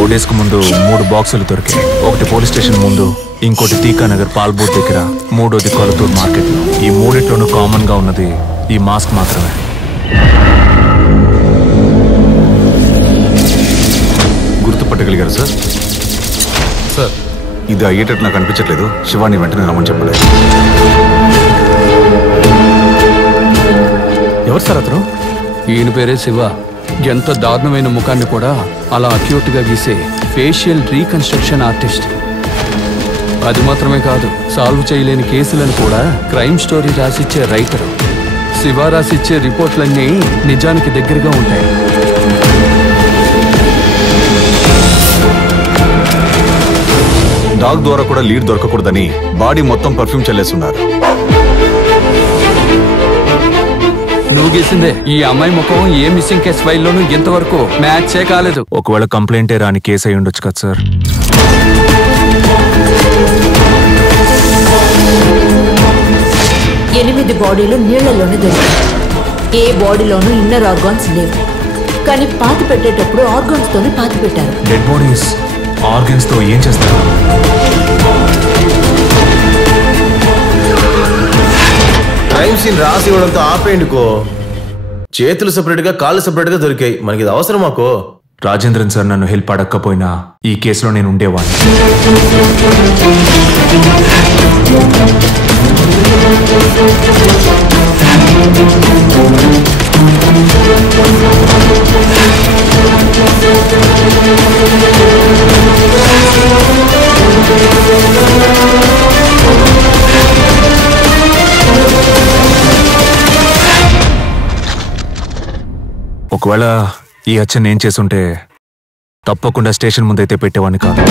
4 days ముందు 3 బాక్సులు దొరికాయి. ఒకటి పోలీస్ స్టేషన్ ముందు, ఇంకోటి తీకానగర్ పాల్బోట్ దగ్గర, మూడోది కొలతూరు మార్కెట్లో. ఈ మూడిట్లోనూ కామన్ గా ఉన్నది ఈ మాస్క్ మాత్రమే. గుర్తుపట్టగలిగారు సార్? సార్ ఇది అయ్యేటట్టు నాకు అనిపించట్లేదు. శివాని వెంటనే రమ్మని చెప్పలేదు. ఎవరు సార్ అతను? ఈయన పేరే శివ. ఎంత దారుణమైన ముఖాన్ని కూడా అలా అక్యూట్గా గీసే ఫేషియల్ రీకన్స్ట్రక్షన్ ఆర్టిస్ట్. అది మాత్రమే కాదు, సాల్వ్ చేయలేని కేసులను కూడా క్రైమ్ స్టోరీ రాసిచ్చే రైటరు. శివ రాసిచ్చే రిపోర్ట్లన్నీ నిజానికి దగ్గరగా ఉంటాయి. డాగ్ ద్వారా కూడా లీడ్ దొరకకూడదని బాడీ మొత్తం పర్ఫ్యూమ్ చల్లేస్తున్నారు. నువ్వు గీసిందే. ఈ అమ్మాయి ముఖం ఏ మిస్సింగ్ కేసు ఫైల్లోనూ ఇంతవరకు మ్యాచే కాలేదు. ఒకవేళ కంప్లైంటే రాని కేసు అయి ఉండొచ్చు కదా సార్. 8 బాడీలు నీళ్లలోనే దొరికాయి. ఏ బాడీలోనూ ఇన్నర్ ఆర్గాన్స్ లేవు. కానీ పాతి పెట్టేటప్పుడు ఆర్గాన్స్ తోనే పాతి పెట్టారు. డెడ్ బాడీస్ ఆర్గన్స్ తో ఏం చేస్తారు? క్రైమ్ సీన్ రాసి ఇవ్వడంతో ఆపేయండికో. చేతులు సెపరేట్ గా, కాళ్ళు సెపరేట్ గా దొరికాయి. మనకి ఇది అవసరం మాకో. రాజేంద్రన్ సార్ నన్ను హెల్ప్ అడగకపోయినా ఈ కేసులో నేను ఉండేవాడిని. ఒకవేళ ఈ హత్య నేను చేసుంటే తప్పకుండా స్టేషన్ ముందైతే పెట్టేవాడిని కాదు.